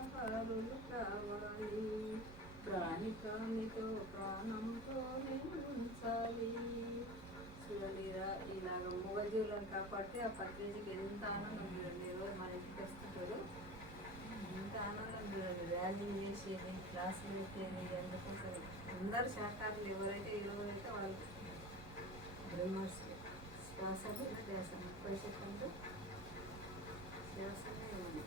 శాకాహారులు కావాలి. ప్రాణి ప్రాణితో ప్రాణంతో నేను ఉంచాలి. చూడండి ఇలాగ మూగజీవులను కాపాడితే ఆ పత్రిజీకి ఎంత ఆనందం చూడండి. ఈరోజు మన ఇంటికి వస్తుంటారు, ఎంత ఆనందం చూడండి. ర్యాలీ చేసేది, క్లాసులు పెట్టేది, అందుకోసం అందరు శాఖారులు ఎవరైతే ఈరోజు అయితే వాళ్ళు బ్రహ్మర్షి. శ్వాస ధ్యాస 30 సెకండ్లు శ్వాసనే ఉంది.